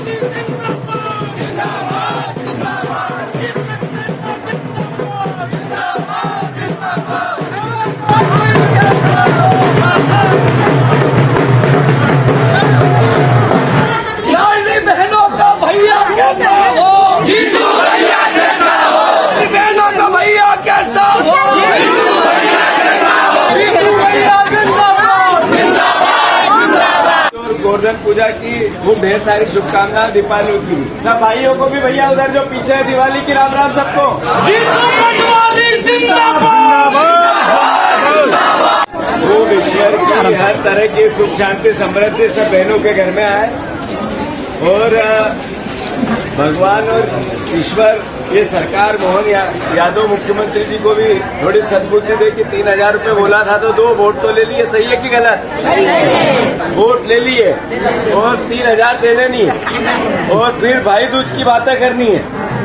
लाडली बहनों का भैया कैसा हो, जीतू भैया कैसा हो, बहनों का भैया कैसा हो, जीतू भैया कैसा हो, जीतू भैया जिंदाबाद जिंदाबाद जिंदाबाद। गोवर्धन पूजा की खूब ढेर सारी शुभकामनाएं दीपावली की। सब भाइयों को भी भैया उधर जो पीछे है दिवाली की राम राम सबको। जीतू पटवारी जिंदाबाद। खूब ईश्वर की हर तरह की सुख शांति समृद्धि सब बहनों के घर में आए और भगवान और ईश्वर ये सरकार मोहन यादव मुख्यमंत्री जी को भी थोड़ी सद्बुद्धि दे कि 3,000 रुपए बोला था तो 2 वोट तो ले लिए, सही है कि गलत? सही है। वोट ले लिए और 3,000 देने नहीं है और फिर भाई दूज की बातें करनी है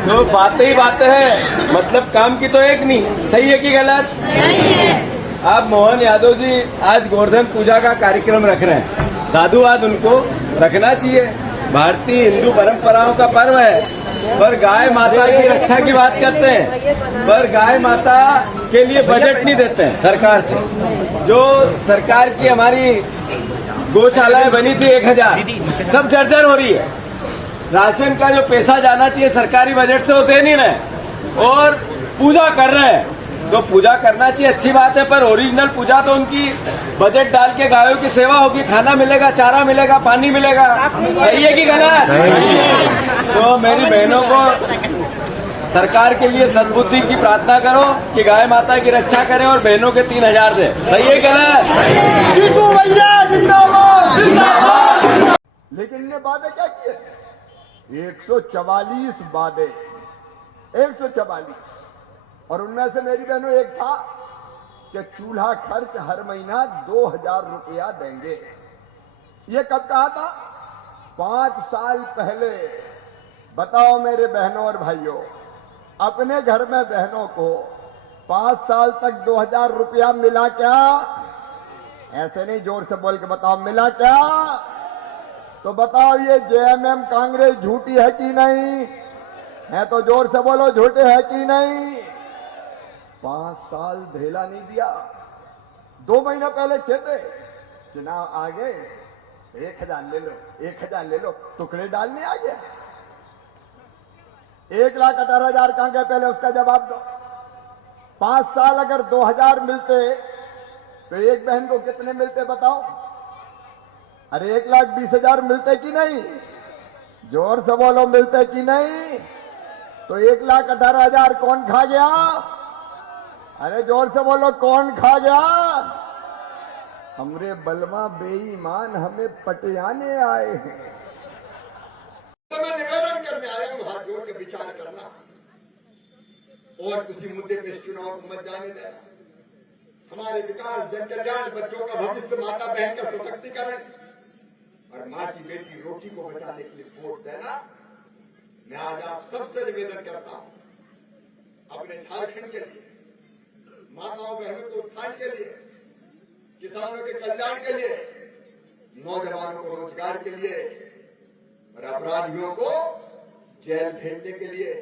तो बातें ही बातें है, मतलब काम की तो एक नहीं, सही है कि गलत? सही है। अब मोहन यादव जी आज गोवर्धन पूजा का कार्यक्रम रख रहे हैं, साधुवाद उनको रखना चाहिए। भारतीय हिंदू परंपराओं का पर्व है, पर गाय माता की रक्षा की बात करते हैं, पर गाय माता के लिए बजट नहीं देते हैं सरकार से। जो सरकार की हमारी गौशालाएं बनी थी 1,000 सब जर्जर हो रही है। राशन का जो पैसा जाना चाहिए सरकारी बजट से वो दे नहीं रहे और पूजा कर रहे हैं। तो पूजा करना चाहिए, अच्छी बात है, पर ओरिजिनल पूजा तो उनकी बजट डाल के गायों की सेवा होगी, खाना मिलेगा, चारा मिलेगा, पानी मिलेगा, सही है कि गलत? तो मेरी बहनों को सरकार के लिए सद्बुद्धि की प्रार्थना करो कि गाय माता की रक्षा करें और बहनों के 3,000 दे, सही है गलत? जीतू भैया जिंदाबाद जिंदाबाद। लेकिन इन्हें वादे क्या किए? 144 वादे, 144, और उनमें से मेरी बहनों एक था कि चूल्हा खर्च हर महीना 2,000 रुपया देंगे। ये कब कहा था? 5 साल पहले। बताओ मेरे बहनों और भाइयों, अपने घर में बहनों को 5 साल तक 2,000 रुपया मिला क्या? ऐसे नहीं, जोर से बोल के बताओ, मिला क्या? तो बताओ ये जेएमएम कांग्रेस झूठी है कि नहीं है? तो जोर से बोलो, झूठे है कि नहीं? 5 साल धेला नहीं दिया। 2 महीना पहले कहते चुनाव आ गए, 1,000 ले लो, 1,000 ले लो, टुकड़े डालने आ गया। 1,18,000 कहां गए पहले, उसका जवाब दो। 5 साल अगर 2,000 मिलते तो एक बहन को कितने मिलते बताओ? अरे 1,20,000 मिलते कि नहीं? जोर से बोलो, मिलते कि नहीं? तो 1,18,000 कौन खा गया? अरे जोर से बोलो, कौन खा गया? हमरे बलवा बेईमान हमें पटियाने आए हैं। तो मैं निवेदन करने आया हूं, हाथ जोड़ के विचार करना और किसी मुद्दे पे चुनाव को मत जाने देना। हमारे विकास, जन कल्याण, बच्चों का भविष्य, माता बहन का सशक्तिकरण और मां की बेटी रोटी को बचाने के लिए वोट देना। मैं आज आप सबसे निवेदन करता हूं, अपने झारखंड के लिए, माताओं बहनों के उत्थान के लिए, किसानों के कल्याण के लिए, नौजवानों को रोजगार के लिए और अपराधियों को जेल भेजने के लिए,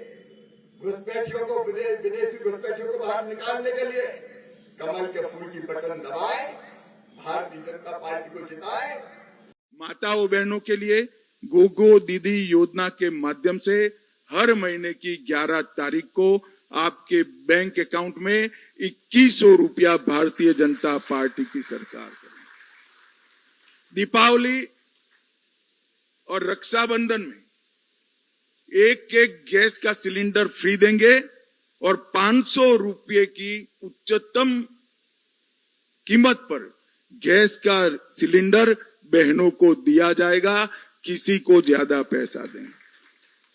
घुसपैठियों को विदेशी घुसपैठियों को बाहर निकालने के लिए कमल के फूल की बटन दबाए, भारतीय जनता पार्टी को जिताए। माताओं बहनों के लिए गोगो दीदी योजना के माध्यम से हर महीने की 11 तारीख को आपके बैंक अकाउंट में 2,100 रुपया भारतीय जनता पार्टी की सरकार करेगी। दीपावली और रक्षाबंधन में एक गैस का सिलेंडर फ्री देंगे और 500 रुपये की उच्चतम कीमत पर गैस का सिलेंडर बहनों को दिया जाएगा, किसी को ज्यादा पैसा दें।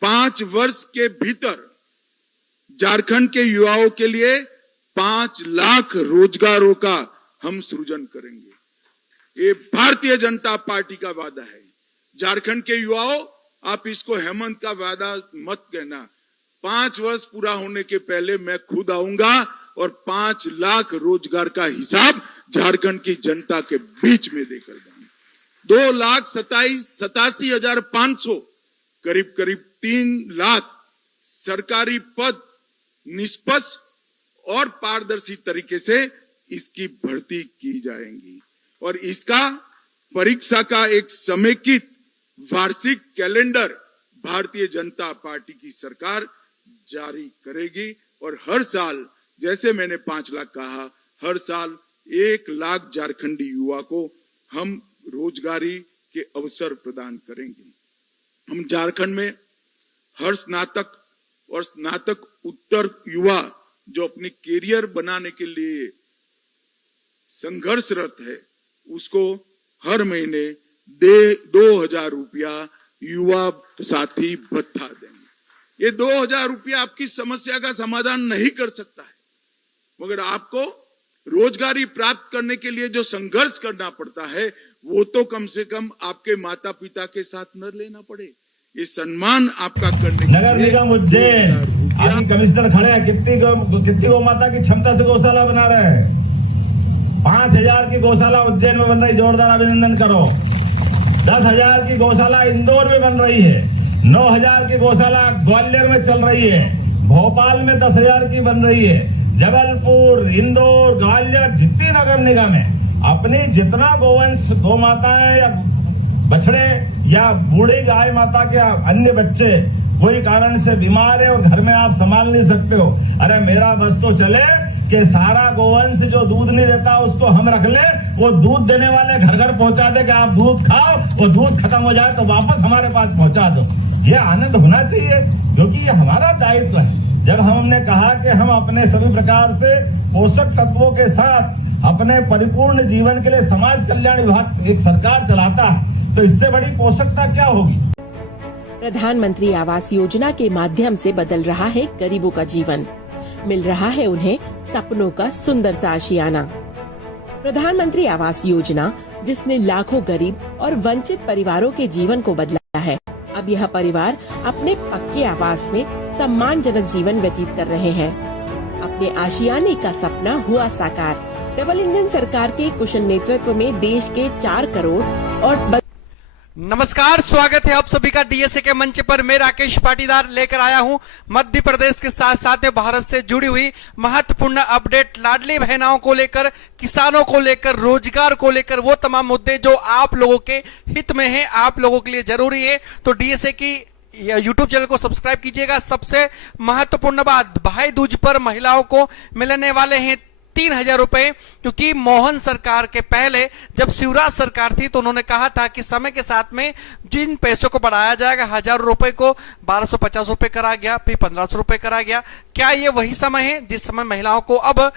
5 वर्ष के भीतर झारखंड के युवाओं के लिए 5 लाख रोजगारों का हम सृजन करेंगे। ये भारतीय जनता पार्टी का वादा है। झारखंड के युवाओं, आप इसको हेमंत का वादा मत कहना। 5 वर्ष पूरा होने के पहले मैं खुद आऊंगा और 5 लाख रोजगार का हिसाब झारखंड की जनता के बीच में देकर जाऊंगा। 2,87,500 करीब करीब 3 लाख सरकारी पद निष्पक्ष और पारदर्शी तरीके से इसकी भर्ती की जाएंगी और इसका परीक्षा का एक समेकित वार्षिक कैलेंडर भारतीय जनता पार्टी की सरकार जारी करेगी और हर साल, जैसे मैंने 5 लाख कहा, हर साल 1 लाख झारखंडी युवा को हम रोजगारी के अवसर प्रदान करेंगे। हम झारखंड में हर स्नातक और स्नातक उत्तर युवा जो अपनी कैरियर बनाने के लिए संघर्षरत है, उसको हर महीने 2,000 रुपया युवा साथी भत्ता देंगे। ये 2,000 रुपया आपकी समस्या का समाधान नहीं कर सकता है, मगर आपको रोजगारी प्राप्त करने के लिए जो संघर्ष करना पड़ता है वो तो कम से कम आपके माता पिता के साथ न लेना पड़े। ये सम्मान आपका करने के नगर निगम उज्जैन अभी कमिश्नर खड़े हैं, कितनी गौ माता की क्षमता से गौशाला बना रहे हैं। 5,000 की गौशाला उज्जैन में बन रही, जोरदार अभिनंदन करो। 10,000 की गौशाला इंदौर में बन रही है। 9,000 की गौशाला ग्वालियर में चल रही है। भोपाल में 10,000 की बन रही है। जबलपुर, इंदौर, ग्वालियर, जितनी नगर निगम है, अपनी जितना गोवंश, गौ माताएं या बछड़े या बूढ़ी गाय माता के अन्य बच्चे कोई कारण से बीमार है और घर में आप संभाल नहीं सकते हो, अरे मेरा बस तो चले कि सारा गोवंश जो दूध नहीं देता उसको हम रख ले, वो दूध देने वाले घर घर पहुंचा दे कि आप दूध खाओ, वो दूध खत्म हो जाए तो वापस हमारे पास पहुंचा दो। ये आनंद होना चाहिए, क्योंकि ये हमारा दायित्व है। जब हमने कहा कि हम अपने सभी प्रकार से पोषक तत्वों के साथ अपने परिपूर्ण जीवन के लिए समाज कल्याण विभाग एक सरकार चलाता है, तो इससे बड़ी पोषकता क्या होगी। प्रधानमंत्री आवास योजना के माध्यम से बदल रहा है गरीबों का जीवन, मिल रहा है उन्हें सपनों का सुंदर सा आशियाना। प्रधानमंत्री आवास योजना जिसने लाखों गरीब और वंचित परिवारों के जीवन को बदला है, अब यह परिवार अपने पक्के आवास में सम्मानजनक जीवन व्यतीत कर रहे हैं। अपने आशियाने का सपना हुआ साकार। डबल इंजन सरकार के कुशल नेतृत्व में देश के 4 करोड़ और नमस्कार, स्वागत है आप सभी का डीएसए के मंच पर। मैं राकेश पाटीदार लेकर आया हूं मध्य प्रदेश के साथ साथ में भारत से जुड़ी हुई महत्वपूर्ण अपडेट, लाडली बहनाओं को लेकर, किसानों को लेकर, रोजगार को लेकर, वो तमाम मुद्दे जो आप लोगों के हित में हैं, आप लोगों के लिए जरूरी है। तो डीएसए की यूट्यूब चैनल को सब्सक्राइब कीजिएगा। सबसे महत्वपूर्ण बात, भाई दूज पर महिलाओं को मिलने वाले हैं 3,000 रुपए, क्योंकि मोहन सरकार के पहले जब शिवराज सरकार थी तो उन्होंने कहा था कि समय के साथ में जिन पैसों को बढ़ाया जाएगा, 1,000 रुपए को 1,250 रुपए करा गया, फिर 1,500 रुपए करा गया। क्या ये वही समय है जिस समय महिलाओं को अब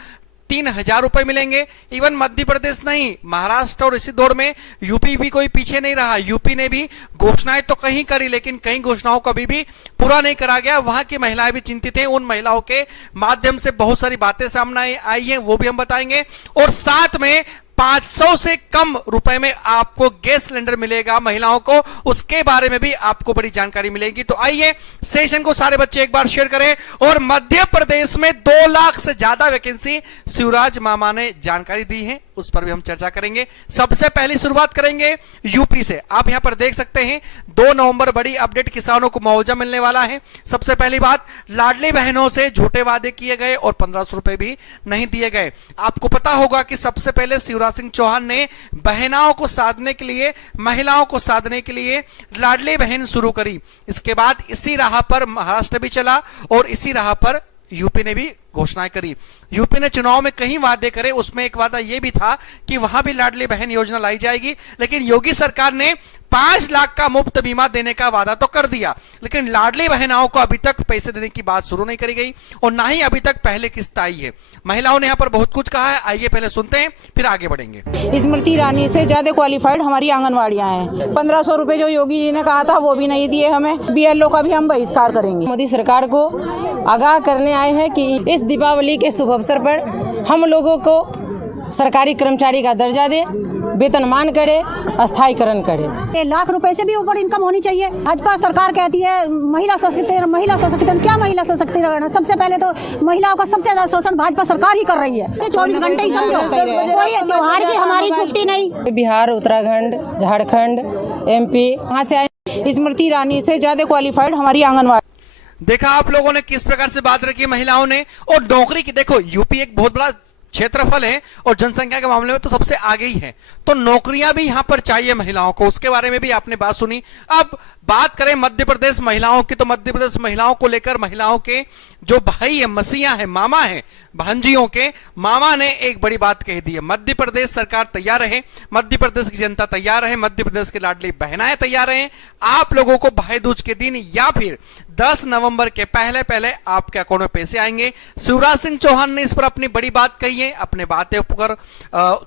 3,000 रुपए मिलेंगे? इवन मध्य प्रदेश नहीं, महाराष्ट्र और इसी दौर में यूपी भी कोई पीछे नहीं रहा। यूपी ने भी घोषणाएं तो कहीं करी, लेकिन कई घोषणाओं को अभी भी पूरा नहीं करा गया। वहां की महिलाएं भी चिंतित हैं। उन महिलाओं के माध्यम से बहुत सारी बातें सामने आई हैं, वो भी हम बताएंगे। और साथ में 500 से कम रुपए में आपको गैस सिलेंडर मिलेगा महिलाओं को, उसके बारे में भी आपको बड़ी जानकारी मिलेगी। तो आइए सेशन को सारे बच्चे एक बार शेयर करें। और मध्य प्रदेश में 2 लाख से ज्यादा वैकेंसी शिवराज मामा ने जानकारी दी है, उस पर भी हम चर्चा करेंगे। सबसे पहली शुरुआत करेंगे यूपी से। आप यहां पर देख सकते हैं 2 नवंबर बड़ी अपडेट, किसानों को मुआवजा मिलने वाला है। सबसे पहली बात, लाडली बहनों से झूठे वादे किए गए और 1,500 रुपए भी नहीं दिए गए। आपको पता होगा कि सबसे पहले शिवराज सिंह चौहान ने बहनाओं को साधने के लिए, महिलाओं को साधने के लिए लाडली बहन शुरू करी। इसके बाद इसी राह पर महाराष्ट्र भी चला और इसी राह पर यूपी ने भी घोषणाएं करी। यूपी ने चुनाव में कई वादे करे, उसमें एक वादा यह भी था कि वहां भी लाडली बहन योजना लाई जाएगी, लेकिन योगी सरकार ने 5 लाख का मुफ्त बीमा देने का वादा तो कर दिया, लेकिन लाडली बहनाओं को अभी तक पैसे देने की बात शुरू नहीं करी गई और ना ही अभी तक पहले किस्त आई है। महिलाओं ने यहां पर बहुत कुछ कहा है, आइए पहले सुनते हैं फिर आगे बढ़ेंगे। स्मृति ईरानी से ज्यादा क्वालिफाइड हमारी आंगनवाड़ियां हैं। 1,500 रुपए जो योगी जी ने कहा था वो भी नहीं दिए हमें। बीएलओ का भी हम बहिष्कार करेंगे। मोदी सरकार को आगाह करने आए हैं कि इस दीपावली के शुभ अवसर पर हम लोगों को सरकारी कर्मचारी का दर्जा दे, वेतनमान करे, अस्थायीकरण करे। 1 लाख रुपए से भी ऊपर इनकम होनी चाहिए। भाजपा सरकार कहती है महिला सशक्तिकरण, महिला सशक्तिकरण। क्या महिला सशक्तिकरण? सबसे पहले तो महिलाओं का सबसे ज्यादा शोषण भाजपा सरकार ही कर रही है। 24 घंटे ही समझो, कोई त्योहार की हमारी छुट्टी नहीं। बिहार, उत्तराखंड, झारखंड, MP वहाँ से आए। स्मृति ईरानी से ज्यादा क्वालिफाइड हमारी आंगनवाड़ी। देखा आप लोगों ने किस प्रकार से बात रखी महिलाओं ने। और नौकरी की देखो, यूपी एक बहुत बड़ा क्षेत्रफल है और जनसंख्या के मामले में तो सबसे आगे ही है, तो नौकरियां भी यहां पर चाहिए महिलाओं को, उसके बारे में भी आपने बात सुनी। अब बात करें मध्य प्रदेश महिलाओं की, तो मध्य प्रदेश महिलाओं को लेकर महिलाओं के जो भाई है, मसीहा है, मामा है, भांजियों के मामा ने एक बड़ी बात कह दी है। मध्य प्रदेश सरकार तैयार है, मध्य प्रदेश की जनता तैयार है, मध्य प्रदेश की लाडली बहनाएं तैयार हैं आप लोगों को भाई दूज के दिन या फिर 10 नवंबर के पहले पहले आपके अकाउंट में पैसे आएंगे। शिवराज सिंह चौहान ने इस पर अपनी बड़ी बात कही है, अपने बातें पर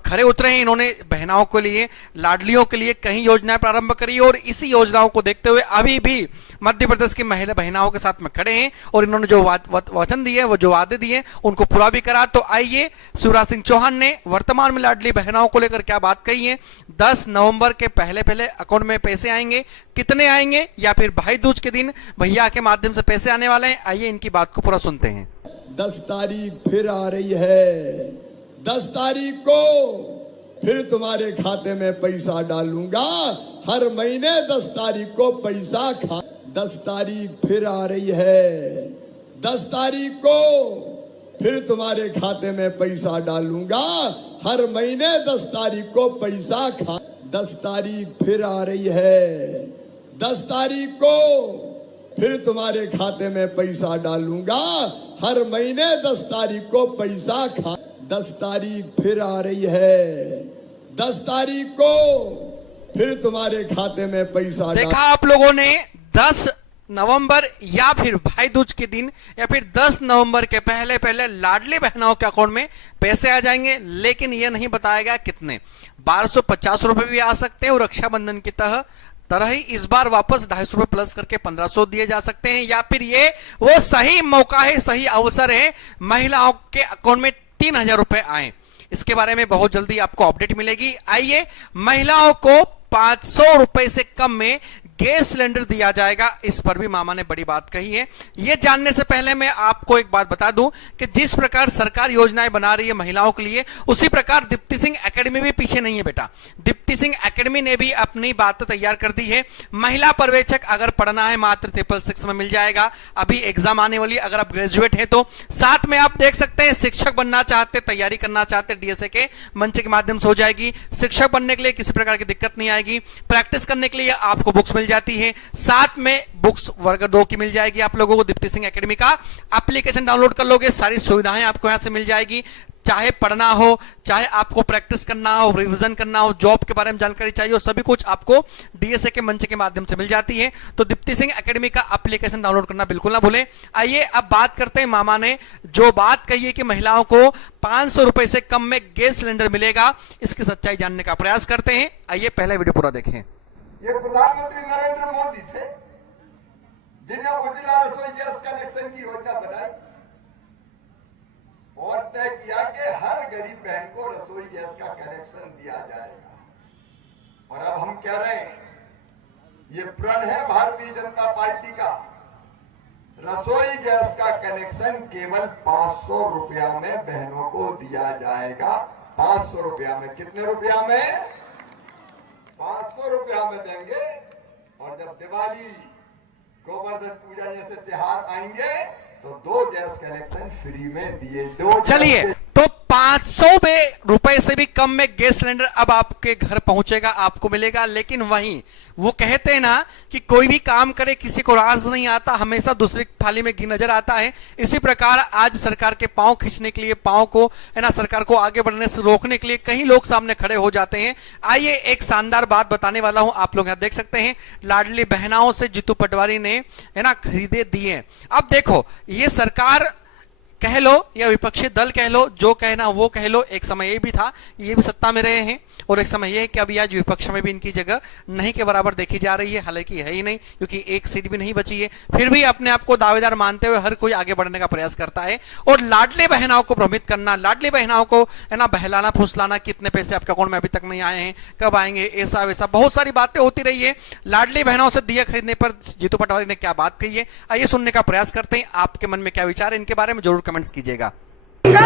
खरे उतरे हैं। इन्होंने बहनाओं के लिए, लाडलियों के लिए कई योजनाएं प्रारंभ करी और इसी योजनाओं को देखते हुए अभी भी मध्य प्रदेश की महिला बहनाओं के साथ में खड़े हैं और इन्होंने जो वचन दिए, वो जो वादे दिए, उनको पूरा भी करा। तो आइए, शिवराज सिंह चौहान ने वर्तमान में लाडली बहनाओं को लेकर क्या बात कही है। 10 नवंबर के पहले पहले अकाउंट में पैसे आएंगे, कितने आएंगे, या फिर भाई दूज के दिन भैया के माध्यम से पैसे आने वाले हैं। आइए इनकी बात को पूरा सुनते हैं। 10 तारीख फिर आ रही है, 10 तारीख को फिर तुम्हारे खाते में पैसा डालूंगा, हर महीने 10 तारीख को पैसा 10 तारीख फिर आ रही है, 10 तारीख को फिर तुम्हारे खाते में पैसा डालूंगा, हर महीने 10 तारीख को पैसा 10 तारीख फिर आ रही है, 10 तारीख को फिर तुम्हारे खाते में पैसा डालूंगा, हर महीने 10 तारीख को पैसा 10 तारीख फिर आ रही है, 10 तारीख को फिर तुम्हारे खाते में पैसा। देखा आप लोगों ने, 10 नवंबर या फिर भाई दूज के दिन या फिर 10 नवंबर के पहले पहले लाडली बहनाओं के अकाउंट में पैसे आ जाएंगे, लेकिन यह नहीं बताया गया कितने। 1250 रुपए भी आ सकते हैं और रक्षाबंधन की तरह ही इस बार वापस 250 रुपए प्लस करके 1500 दिए जा सकते हैं, या फिर ये वो सही मौका है, सही अवसर है महिलाओं के अकाउंट में 3000 रुपए आए। इसके बारे में बहुत जल्दी आपको अपडेट मिलेगी। आइए, महिलाओं को 500 रुपए से कम में गैस सिलेंडर दिया जाएगा, इस पर भी मामा ने बड़ी बात कही है। यह जानने से पहले मैं आपको एक बात बता दूं कि जिस प्रकार सरकार योजनाएं बना रही है महिलाओं के लिए, उसी प्रकार दीप्ति सिंह एकेडमी भी पीछे नहीं है बेटा। दीप्ति सिंह एकेडमी ने भी अपनी बात तैयार कर दी है। महिला पर्यवेक्षक अगर पढ़ना है मात्र 666 में मिल जाएगा। अभी एग्जाम आने वाली, अगर आप ग्रेजुएट है तो साथ में आप देख सकते हैं शिक्षक बनना चाहते, तैयारी करना चाहते, डीएसए के मंच के माध्यम से हो जाएगी। शिक्षक बनने के लिए किसी प्रकार की दिक्कत नहीं आएगी। प्रैक्टिस करने के लिए आपको बुक्स जाती है, साथ में बुक्स वर्ग 2 की मिल जाएगी आप लोगों को। दीप्ति सिंह एकेडमी का एप्लीकेशन डाउनलोड कर लोगे, सारी सुविधाएं आपको यहां से मिल जाएगी। चाहे पढ़ना हो, चाहे आपको प्रैक्टिस करना हो, रिवीजन करना हो, जॉब के बारे में जानकारी चाहिए हो, सभी कुछ आपको डीएसए के मंच के माध्यम से मिल जाती है। तो दीप्ति सिंह एकेडमी का एप्लीकेशन डाउनलोड करना बिल्कुल ना भूलें। आइए अब बात करते हैं, मामा ने जो बात कही है कि महिलाओं को 500 रुपए से कम में गैस सिलेंडर मिलेगा, इसकी सच्चाई जानने का प्रयास करते हैं। आइए पहले वीडियो पूरा देखें। ये प्रधानमंत्री नरेंद्र मोदी थे जिन्हें उज्ज्वला रसोई गैस कनेक्शन की योजना बनाई और तय किया कि हर गरीब बहन को रसोई गैस का कनेक्शन दिया जाएगा। और अब हम कह रहे हैं, ये प्रण है भारतीय जनता पार्टी का, रसोई गैस का कनेक्शन केवल 500 रुपया में बहनों को दिया जाएगा। 500 रुपया में, कितने रुपया में? 500 रुपया में देंगे। और जब दिवाली, गोवर्धन पूजा जैसे त्योहार आएंगे तो 2 गैस कनेक्शन फ्री में दिए। चलिए, तो 500 रुपए से भी कम में गैस सिलेंडर अब आपके घर पहुंचेगा, आपको मिलेगा। लेकिन वहीं वो कहते हैं ना कि कोई भी काम करे किसी को राज नहीं आता, हमेशा दूसरी थाली में घी नजर आता है। इसी प्रकार आज सरकार के पांव खींचने के लिए, पांव को है ना, सरकार को आगे बढ़ने से रोकने के लिए कई लोग सामने खड़े हो जाते हैं। आइए एक शानदार बात बताने वाला हूं, आप लोग यहां देख सकते हैं, लाडली बहनाओं से जीतू पटवारी ने है ना खरीदे दिए। अब देखो, ये सरकार कह लो या विपक्षी दल कह लो, जो कहना वो कह लो, एक समय ये भी था, ये भी सत्ता में रहे हैं, और एक समय ये है कि अभी आज विपक्ष में भी इनकी जगह नहीं के बराबर देखी जा रही है। हालांकि है ही नहीं, क्योंकि एक सीट भी नहीं बची है, फिर भी अपने आप को दावेदार मानते हुए हर कोई आगे बढ़ने का प्रयास करता है। और लाडली बहनाओं को भ्रमित करना, लाडली बहनाओं को है ना बहलाना फुसलाना, कितने पैसे आपके अकाउंट में अभी तक नहीं आए हैं, कब आएंगे, ऐसा वैसा बहुत सारी बातें होती रही है। लाडली बहनाओं से दिया खरीदने पर जीतू पटवारी ने क्या बात कही है, आइए सुनने का प्रयास करते हैं। आपके मन में क्या विचार है इनके बारे में, जरूर कमेंट्स कीजिएगा। 10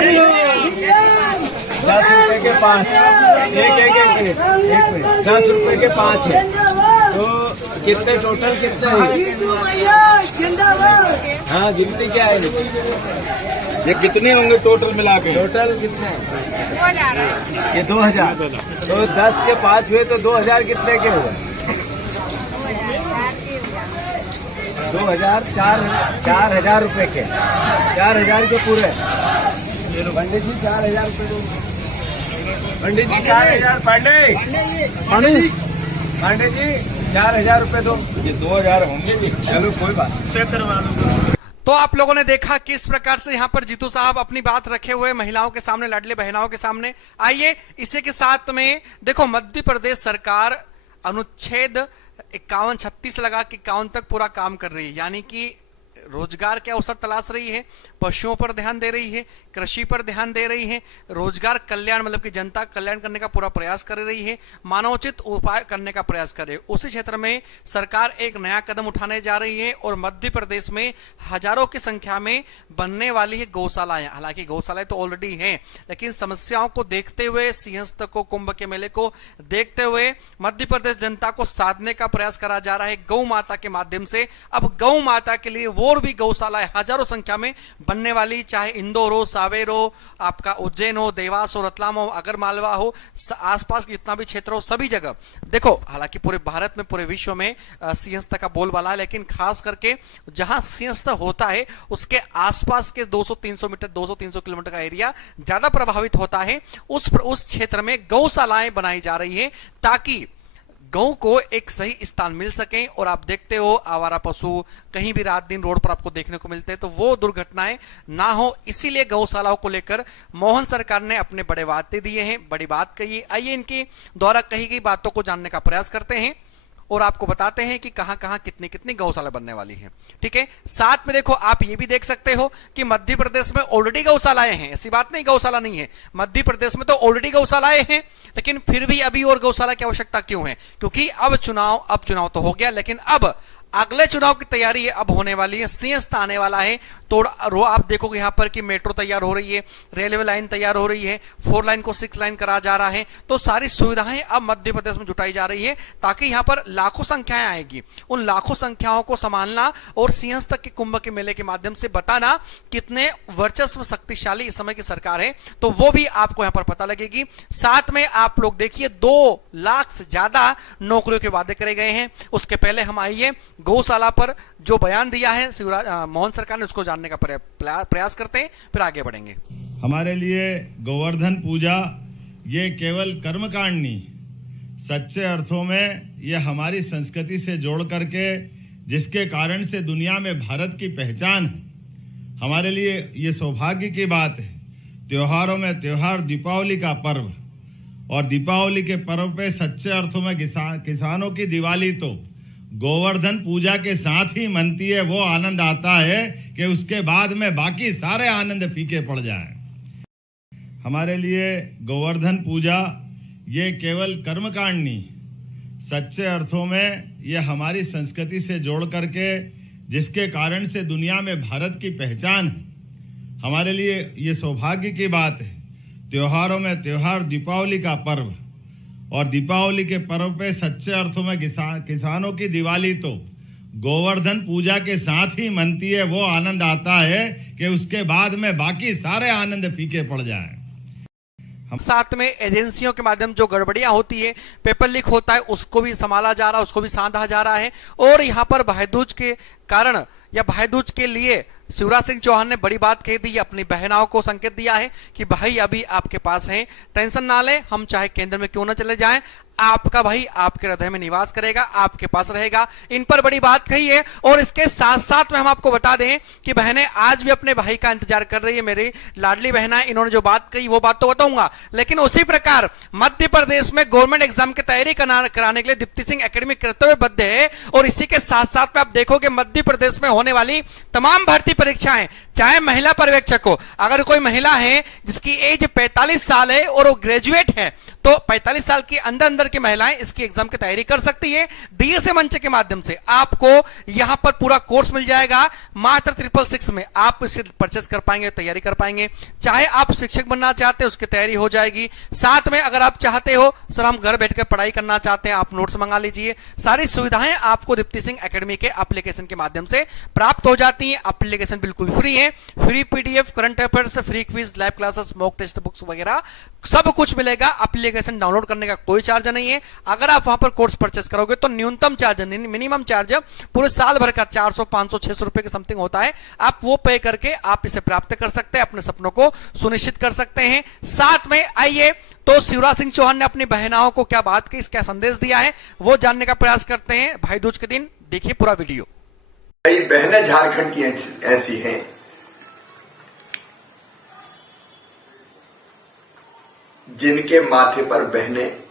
रुपए के 5, एक मिनट, 10 रुपए के 5 है, तो कितने टोटल कितने हैं? हाँ गिनती क्या है? ये कितने होंगे टोटल मिला के? टोटल कितने? ये 2000। तो 10 के 5 हुए तो 2000 कितने के हुए? 2000 4,000 रुपए के, 4,000 के पूरे। पंडित जी 4,000 रुपए दो। पंडित जी 4,000। पांडे जी 4,000 रुपए दो। ये 2,000 होंगे जी। चलो कोई बात। तो आप लोगों ने देखा किस प्रकार से यहाँ पर जीतू साहब अपनी बात रखे हुए महिलाओं के सामने, लाडली बहनाओं के सामने। आइए इसी के साथ में देखो, मध्य प्रदेश सरकार अनुच्छेद 51-36 लगा के 51 तक पूरा काम कर रही है, यानी कि रोजगार के अवसर तलाश रही है, पशुओं पर ध्यान दे रही है, कृषि पर ध्यान दे रही है, रोजगार कल्याण मतलब कि जनता कल्याण करने का पूरा प्रयास कर रही है, मानवोचित उपाय करने का प्रयास कर रही है। उसी क्षेत्र में सरकार एक नया कदम उठाने जा रही है और मध्य प्रदेश में हजारों की संख्या में बनने वाली है गौशालाएं। हालांकि गौशालाएं तो ऑलरेडी हैं, लेकिन समस्याओं को देखते हुए, सिंहस्थ को, कुंभ के मेले को देखते हुए मध्य प्रदेश जनता को साधने का प्रयास करा जा रहा है गौ माता के माध्यम से। अब गौ माता के लिए वो भी गौशालाएं हजारों संख्या में बनने वाली, चाहे इंदौर हो, सावेर हो, आपका उज्जैन हो, देवास हो, रतलाम हो, अगर मालवा हो, आसपास जितना भी क्षेत्र हो, सभी जगह देखो। हालांकि पूरे भारत में, पूरे विश्व में सिंहस्थ का बोलबाला है, लेकिन खास करके जहां सिंहस्थ होता है उसके आसपास के 200-300 मीटर, 200-300 किलोमीटर का एरिया ज्यादा प्रभावित होता है। उस क्षेत्र में गौशालाएं बनाई जा रही है ताकि गौ को एक सही स्थान मिल सके। और आप देखते हो आवारा पशु कहीं भी रात दिन रोड पर आपको देखने को मिलते हैं, तो वो दुर्घटनाएं ना हो, इसीलिए गौशालाओं को लेकर मोहन सरकार ने अपने बड़े वादे दिए हैं, बड़ी बात कही। आइए इनकी द्वारा कही गई बातों को जानने का प्रयास करते हैं और आपको बताते हैं कि कहां कहां कितनी कितनी गौशाला बनने वाली है। ठीक है, साथ में देखो आप ये भी देख सकते हो कि मध्य प्रदेश में ऑलरेडी गौशालाएं हैं, ऐसी बात नहीं गौशाला नहीं है, मध्य प्रदेश में तो ऑलरेडी गौशालाएं हैं, लेकिन फिर भी अभी और गौशाला की आवश्यकता क्यों है? क्योंकि अब चुनाव तो हो गया, लेकिन अब अगले चुनाव की तैयारी है, अब होने वाली है, सिंहस्थ आने वाला है। तो आप देखोगे यहाँ पर कि मेट्रो तैयार हो रही है, रेलवे लाइन तैयार हो रही है, 4 लाइन को 6 लाइन करा जा रहा है। तो सारी सुविधाएं अब मध्य प्रदेश में जुटाई जा रही है ताकि यहाँ पर लाखों संख्याएं आएगी। उन लाखों संख्याओं को संभालना और सिंहस्थ के कुंभ के मेले के माध्यम से बताना कितने वर्चस्व शक्तिशाली इस समय की सरकार है, तो वो भी आपको यहाँ पर पता लगेगी। साथ में आप लोग देखिए 2 लाख से ज्यादा नौकरियों के वादे करे गए हैं। उसके पहले हम आइए गौशाला पर जो बयान दिया है मोहन सरकार ने, उसको जानने का प्रयास करते हैं, फिर आगे बढ़ेंगे। हमारे लिए गोवर्धन पूजा ये केवल कर्मकांड नहीं, सच्चे अर्थों में ये हमारी संस्कृति से जोड़ करके, जिसके कारण से दुनिया में भारत की पहचान है। हमारे लिए ये सौभाग्य की बात है। त्योहारों में त्योहार दीपावली का पर्व, और दीपावली के पर्व पे सच्चे अर्थों में किसानों की दिवाली तो गोवर्धन पूजा के साथ ही मनती है। वो आनंद आता है कि उसके बाद में बाकी सारे आनंद फीके पड़ जाएं। हमारे लिए गोवर्धन पूजा ये केवल कर्मकांड नहीं, सच्चे अर्थों में ये हमारी संस्कृति से जोड़ करके, जिसके कारण से दुनिया में भारत की पहचान है। हमारे लिए ये सौभाग्य की बात है। त्योहारों में त्योहार दीपावली का पर्व, और दीपावली के पर्व पे सच्चे अर्थों में किसानों की दिवाली तो गोवर्धन पूजा के साथ ही मनती है। वो आनंद आता है कि उसके बाद में बाकी सारे आनंद फीके पड़ जाएं। साथ में एजेंसियों के माध्यम जो गड़बड़ियां होती है, पेपर लीक होता है, उसको भी संभाला जा रहा है, उसको भी साधा जा रहा है। और यहाँ पर भाई दूज के कारण या भाई दूज के लिए शिवराज सिंह चौहान ने बड़ी बात कह दी, अपनी बहनाओं को संकेत दिया है कि भाई अभी आपके पास है, टेंशन ना ले, हम चाहे केंद्र में क्यों ना चले जाएं, आपका भाई आपके हृदय में निवास करेगा, आपके पास रहेगा। इन पर बड़ी बात कही है। और इसके साथ साथ में हम आपको बता दें कि बहनें आज भी अपने भाई का इंतजार कर रही है। मेरी लाडली बहना, इन्होंने जो बात कही वो बात तो बताऊंगा, लेकिन उसी प्रकार मध्य प्रदेश में गवर्नमेंट एग्जाम की तैयारी कराने के लिए दीप्ति सिंह एकेडमी कर्तव्यबद्ध है। और इसी के साथ साथ में आप देखोगे मध्य मध्य प्रदेश में होने वाली तमाम भर्ती परीक्षाएं, चाहे महिला पर्यवेक्षक हो, अगर कोई महिला है जिसकी एज 45 साल है और वो ग्रेजुएट है, तो 45 साल के अंदर की महिलाएं इसकी एग्जाम की तैयारी कर सकती है। डीएसए मंच के माध्यम से आपको यहां पर पूरा कोर्स मिल जाएगा मात्र 666 में। आप इसे परचेस कर पाएंगे, तैयारी कर पाएंगे। चाहे आप शिक्षक बनना चाहते हैं, उसकी तैयारी हो जाएगी। साथ में अगर आप चाहते हो सर हम घर बैठकर पढ़ाई करना चाहते हैं, आप नोट्स मंगा लीजिए। सारी सुविधाएं आपको दीप्ति सिंह एकेडमी के एप्लीकेशन के माध्यम से प्राप्त हो जाती हैं। एप्लीकेशन बिल्कुल फ्री है, free PDF, current affairs, free quiz, live classes, mock test books वगैरह सब कुछ मिलेगा। एप्लीकेशन डाउनलोड करने का कोई चार्ज नहीं है। अगर आप वहां पर कोर्स परचेस करोगे तो न्यूनतम चार्ज, मिनिमम चार्ज पूरे साल भर का 400, 500, 600 रुपए के समथिंग होता है। आप वो पे करके आप इसे प्राप्त कर सकते हैं, अपने सपनों को सुनिश्चित कर सकते हैं। साथ में आइए तो शिवराज सिंह चौहान ने अपनी बहनाओं को क्या बात की, क्या संदेश दिया है, वो जानने का प्रयास करते हैं भाई दूज के दिन। देखिए पूरा वीडियो। कई बहनें झारखंड की ऐसी हैं जिनके माथे पर बहनें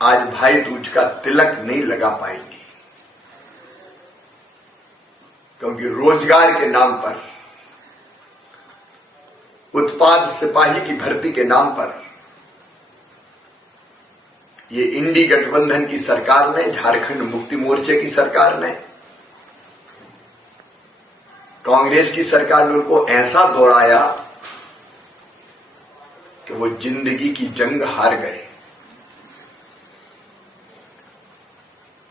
आज भाई दूज का तिलक नहीं लगा पाएंगी, क्योंकि रोजगार के नाम पर, उत्पाद सिपाही की भर्ती के नाम पर ये इंडी गठबंधन की सरकार ने, झारखंड मुक्ति मोर्चे की सरकार ने, कांग्रेस की सरकार ने उनको ऐसा दौड़ाया कि वो जिंदगी की जंग हार गए।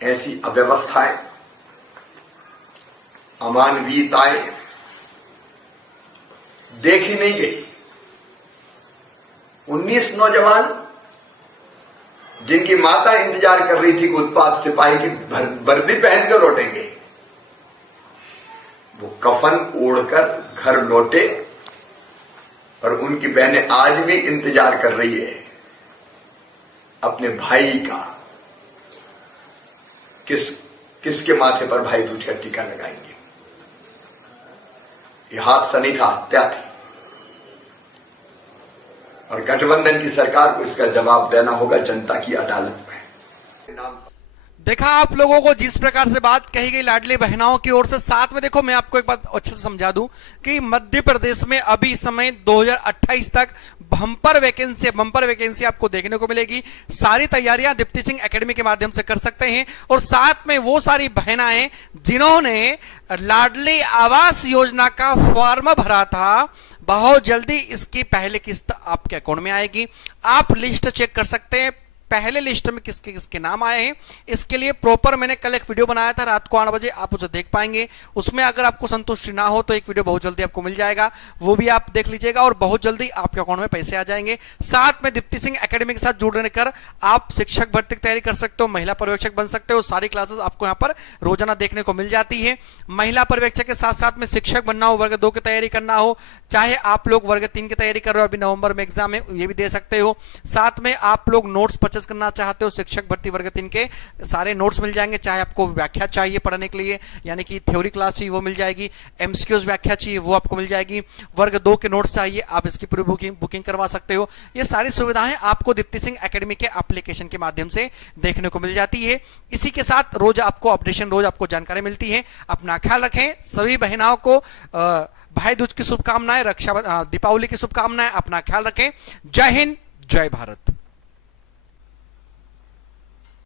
ऐसी अव्यवस्थाएं, अमानवीयताएं देखी नहीं गई। 19 नौजवान जिनकी माता इंतजार कर रही थी कि उत्पाद सिपाही की वर्दी पहन कर लौटेंगे, वो कफन ओढ़कर घर लौटे और उनकी बहनें आज भी इंतजार कर रही है अपने भाई का, किसके माथे पर भाई दूज का टीका लगाएंगे। यह हादसा नहीं था, हत्या थी, और गठबंधन की सरकार को इसका जवाब देना होगा जनता की अदालत में। देखा आप लोगों को जिस प्रकार से बात कही गई लाडली बहनाओं की ओर से। साथ में देखो मैं आपको एक बात अच्छे से समझा दूं कि मध्य प्रदेश में अभी इस समय 2028 तक बम्पर वैकेंसी आपको देखने को मिलेगी। सारी तैयारियां दीप्ति सिंह एकेडमी के माध्यम से कर सकते हैं। और साथ में वो सारी बहनाएं जिन्होंने लाडली आवास योजना का फॉर्म भरा था, बहुत जल्दी इसकी पहली किस्त आपके अकाउंट में आएगी। आप लिस्ट चेक कर सकते हैं पहले लिस्ट में किसके किसके नाम आए हैं। इसके लिए प्रॉपर मैंने कल एक वीडियो बनाया था रात को 8 बजे, आप उसे देख पाएंगे। उसमें अगर आपको संतुष्टि ना हो तो एक वीडियो बहुत जल्दी आपको मिल जाएगा, वो भी आप देख लीजिएगा और बहुत जल्दी आपके अकाउंट में पैसे आ जाएंगे। साथ में दीप्ति सिंह एकेडमी के साथ जुड़ने कर आप शिक्षक भर्ती की तैयारी कर सकते हो, महिला पर्यवेक्षक बन सकते हो। सारी क्लासेस आपको यहाँ पर रोजाना देखने को मिल जाती है। महिला पर्यवेक्षक के साथ साथ में शिक्षक बनना हो, वर्ग 2 की तैयारी करना हो, चाहे आप लोग वर्ग 3 की तैयारी कर रहे हो, अभी नवंबर में एग्जाम है, ये भी दे सकते हो। साथ में आप लोग नोट्स परचेस करना चाहते हो, शिक्षक भर्ती वर्ग 3 के सारे नोट्स मिल जाएंगे। चाहे आपको व्याख्या चाहिए पढ़ने के लिए, यानी कि थ्योरी क्लास चाहिए वो मिल जाएगी, एमसीक्यूज व्याख्या चाहिए वो आपको मिल जाएगी, वर्ग 2 के नोट्स चाहिए आप इसकी पूरी बुकिंग करवा सकते हो। ये सारी सुविधाएं आपको दीप्ति सिंह एकेडमी के एप्लीकेशन के माध्यम से देखने को मिल जाती है। इसी के साथ रोज आपको अपडेशन, रोज आपको जानकारी मिलती है। अपना ख्याल रखें। सभी बहनाओं को भाई दूज की शुभकामनाएं, दीपावली की शुभकामनाएं। अपना ख्याल रखें। जय हिंद, जय भारत।